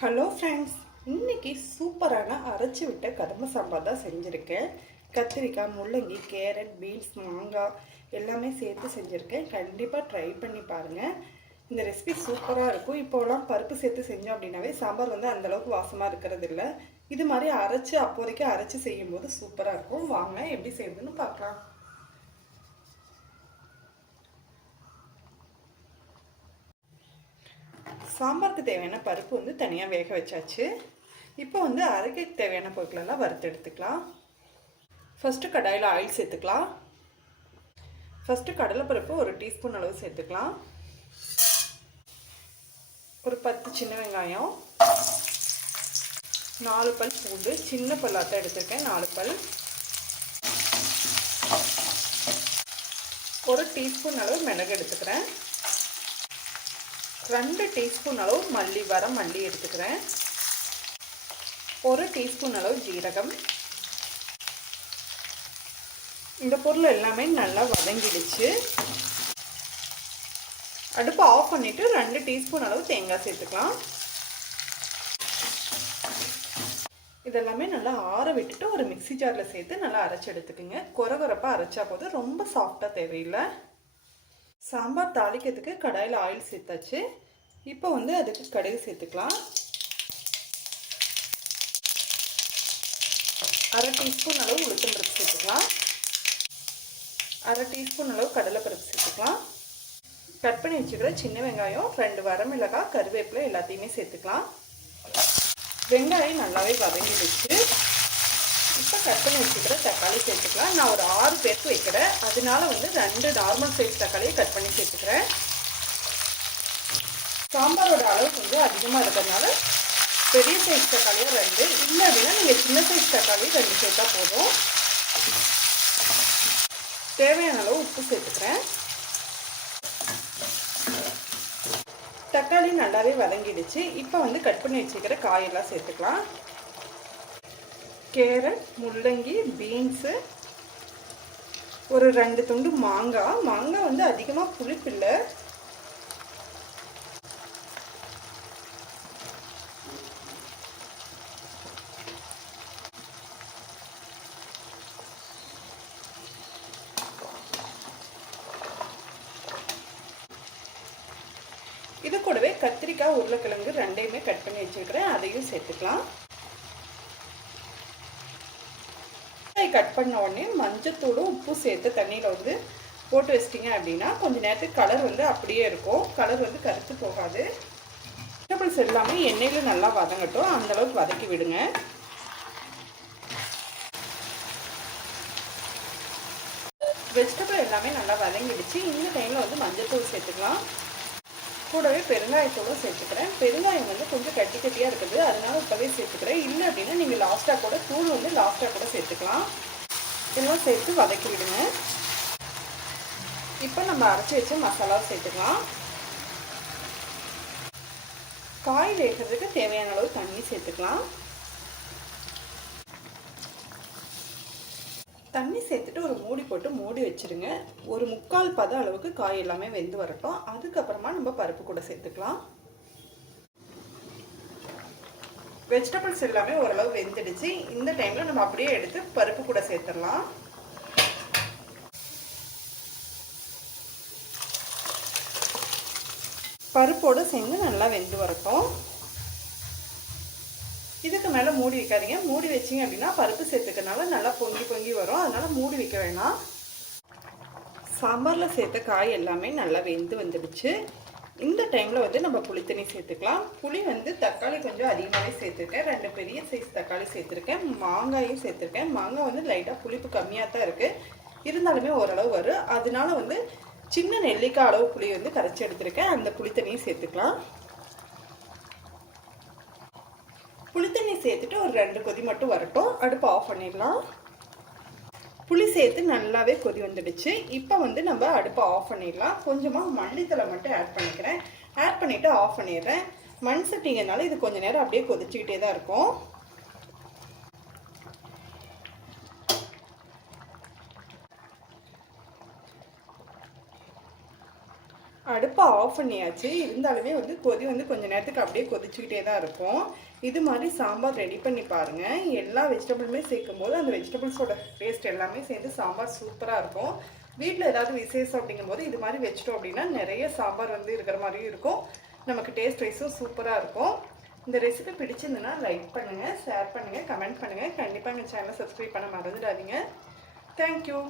Hello friends இன்னைக்கு சூப்பரான அரைச்சி விட்ட கதம்ப சாம்பார் தான் செஞ்சுருக்கேன். கத்திரிக்காய் முள்ளங்கி கேரட் பீன்ஸ் மாங்காய் எல்லாமே சேர்த்து செஞ்சுருக்கேன். கண்டிப்பாக ட்ரை பண்ணி பாருங்கள் இந்த ரெசிபி சூப்பராக இருக்கும். இப்போலாம் பருப்பு சேர்த்து செஞ்சோம் அப்படின்னாவே சாம்பார் வந்து அந்தளவுக்கு வாசமாக இருக்கிறது இல்லை இது மாதிரி அரைச்சி அப்போதைக்கு அரைச்சி செய்யும்போது சூப்பராக இருக்கும். வாங்க எப்படி செய்யுதுன்னு பார்க்கலாம். சாம்பாருக்கு தேவையான பருப்பு வந்து தனியாக வேக வச்சாச்சு. இப்போ வந்து அரைக்க தேவையான பொருட்களெல்லாம் வறுத்து எடுத்துக்கலாம். ஃபஸ்ட்டு கடாயில் ஆயில் சேர்த்துக்கலாம். ஃபஸ்ட்டு கடலைப்பருப்பு ஒரு டீஸ்பூன் அளவு சேர்த்துக்கலாம். ஒரு பத்து சின்ன வெங்காயம். நாலு பல் பூண்டு. சின்ன பல்லாட்டம் எடுத்திருக்கேன் நாலு பல். ஒரு டீஸ்பூன் அளவு மிளகு எடுத்துக்கிறேன். ரெண்டு டீஸ்பூன் அளவு மல்லி வர மல்லி எடுத்துக்கிறேன். ஒரு டீஸ்பூன் அளவு ஜீரகம். இந்த பொருள் எல்லாமே நல்லா வதங்கிடுச்சு. அடுப்பை ஆஃப் பண்ணிவிட்டு ரெண்டு டீஸ்பூன் அளவு தேங்காய் சேர்த்துக்கலாம். இதெல்லாமே நல்லா ஆற விட்டுட்டு ஒரு மிக்சி ஜாரில் சேர்த்து நல்லா அரைச்சி எடுத்துக்கோங்க. குறை குறப்பாக அரைச்சா போது ரொம்ப சாஃப்டாக தேவையில்லை. சாம்பார் தாளிக்கிறதுக்கு கடாயில் ஆயில் சேர்த்தாச்சு. இப்போ வந்து அதுக்கு கடுகு சேர்த்துக்கலாம். அரை டீஸ்பூன் அளவு உளுத்தம் பருப்பு சேர்த்துக்கலாம். அரை டீஸ்பூன் அளவு கடலைப்பருப்பு சேர்த்துக்கலாம். கட் பண்ணி வச்சுக்கிற சின்ன வெங்காயம் ரெண்டு வரமிளகாய் கருவேப்பிலை எல்லாத்தையுமே சேர்த்துக்கலாம். வெங்காயம் நல்லாவே வதங்கிடுச்சு. இப்போ கட் பண்ணி வச்சுக்கிற தக்காளி சேர்த்துக்கலாம். நான் ஒரு ஆறு பேருக்கு வைக்கிறேன் அதனால வந்து ரெண்டு நார்மல் சைஸ் தக்காளியை கட் பண்ணி சேர்த்துக்கிறேன். சாம்பாரோட அளவு கொஞ்சம் அதிகமாக இருக்கிறதுனால பெரிய சைஸ் தக்காளியாக ரெண்டு இல்லை அப்படின்னா நீங்கள் சின்ன சைஸ் தக்காளி ரெண்டு சேர்த்தா போதும். தேவையான அளவு உப்பு சேர்த்துக்கிறேன். தக்காளி நல்லாவே வதங்கிடுச்சு. இப்போ வந்து கட் பண்ணி வச்சுக்கிற காயெல்லாம் சேர்த்துக்கலாம். கேரட் முள்ளங்கி பீன்ஸு ஒரு ரெண்டு துண்டு மாங்காய். மாங்காய் வந்து அதிகமாக புளிப்பு இல்லை. இது கூடவே கத்திரிக்காய் உருளைக்கிழங்கு ரெண்டையுமே கட் பண்ணி வச்சுருக்கிறேன். அதையும் சேர்த்துக்கலாம். கட் பண்ண உடனே மஞ்சத்தூளும் உப்பு சேர்த்து தண்ணியில் வந்து போட்டு வச்சிட்டிங்க அப்படின்னா கொஞ்சம் நேரத்துக்கு கலர் வந்து அப்படியே இருக்கும். கலர் வந்து கருத்து போகாது. வெஜிடபிள்ஸ் எல்லாமே எண்ணெயில் நல்லா வதங்கட்டும். அந்தளவுக்கு வதக்கி விடுங்க. வெஜிடபிள் எல்லாமே நல்லா வதங்கிடுச்சு. இந்த டைமில் வந்து மஞ்சத்தூள் சேர்த்துக்கலாம். கூடவே பெருங்காயத்தோடு சேர்த்துக்கிறேன். பெருங்காயம் வந்து கொஞ்சம் கட்டி கட்டியாக இருக்குது. அதனால இப்போவே சேர்த்துக்கிறேன். இல்லை அப்படின்னா நீங்கள் லாஸ்ட்டாக கூட தூள் வந்து லாஸ்ட்டாக கூட சேர்த்துக்கலாம். இதெல்லாம் சேர்த்து வதக்கி விடுங்க இப்போ நம்ம அரைச்சி வச்ச மசாலாவை சேர்த்துக்கலாம். காய் வேகிறதுக்கு தேவையான அளவு தண்ணி சேர்த்துக்கலாம். தண்ணி சேர்த்துட்டு ஒரு மூடி போட்டு மூடி வச்சுருங்க. ஒரு முக்கால் பத அளவுக்கு காய் எல்லாமே வெந்து வரட்டும். அதுக்கப்புறமா நம்ம பருப்பு கூட சேர்த்துக்கலாம். வெஜிடபிள்ஸ் எல்லாமே ஓரளவு வெந்துடுச்சு. இந்த டைமில் நம்ம அப்படியே எடுத்து பருப்பு கூட சேர்த்துடலாம். பருப்போடு சேர்ந்து நல்லா வெந்து வரட்டும். இதுக்கு மேலே மூடி வைக்காதீங்க. மூடி வச்சிங்க அப்படின்னா பருப்பு சேர்த்துக்கனால நல்லா பொங்கி பொங்கி வரும். அதனால் மூடி வைக்க வேணாம். சாம்பாரில் சேர்த்த காய் எல்லாமே நல்லா வெந்து வந்துடுச்சு. இந்த டைமில் வந்து நம்ம புளி தண்ணி சேர்த்துக்கலாம். புளி வந்து தக்காளி கொஞ்சம் அதிகமாகவே சேர்த்துருக்கேன். ரெண்டு பெரிய சைஸ் தக்காளி சேர்த்துருக்கேன். மாங்காயும் சேர்த்துருக்கேன். மாங்காய் வந்து லைட்டாக புளிப்பு கம்மியாக தான் இருக்குது இருந்தாலுமே ஓரளவு வரும். அதனால வந்து சின்ன நெல்லிக்காய் அளவு புளி வந்து கரைச்சி எடுத்திருக்கேன். அந்த புளி தண்ணியும் சேர்த்துக்கலாம். புளித்தண்ணி சேர்த்துட்டு ஒரு ரெண்டு கொதி மட்டும் வரட்டும். அடுப்பு ஆஃப் பண்ணிடலாம். புளி சேர்த்து நல்லாவே கொதி வந்துடுச்சு. இப்போ வந்து நம்ம அடுப்பை ஆஃப் பண்ணிடலாம். கொஞ்சமாக மல்லித்தலை மட்டும் ஆட் பண்ணிக்கிறேன். ஆட் பண்ணிவிட்டு ஆஃப் பண்ணிடுறேன். மண் சட்டிங்கனால இது கொஞ்சம் நேரம் அப்படியே கொதிச்சுக்கிட்டே தான் இருக்கும். அடுப்பை ஆஃப் பண்ணியாச்சு. இருந்தாலுமே வந்து கொதி வந்து கொஞ்ச நேரத்துக்கு அப்படியே கொதிச்சுக்கிட்டே தான் இருக்கும். இது மாதிரி சாம்பார் ரெடி பண்ணி பாருங்கள் எல்லா வெஜிடபிளுமே சேர்க்கும் போது அந்த வெஜிடபிள்ஸோட டேஸ்ட் எல்லாமே சேர்ந்து சாம்பார் சூப்பராக இருக்கும். வீட்டில் ஏதாவது விசேஷம் அப்படிங்கும்போது இது மாதிரி வச்சிட்டோம் அப்படின்னா நிறைய சாம்பார் வந்து இருக்கிற மாதிரியும் இருக்கும். நமக்கு டேஸ்ட் வைஸும் சூப்பராக இருக்கும். இந்த ரெசிபி பிடிச்சிருந்ததுன்னா லைக் பண்ணுங்கள் ஷேர் பண்ணுங்கள் கமெண்ட் பண்ணுங்கள் கண்டிப்பாக எங்கள் சேனலை சப்ஸ்கிரைப் பண்ண மறந்துடாதீங்க. தேங்க்யூ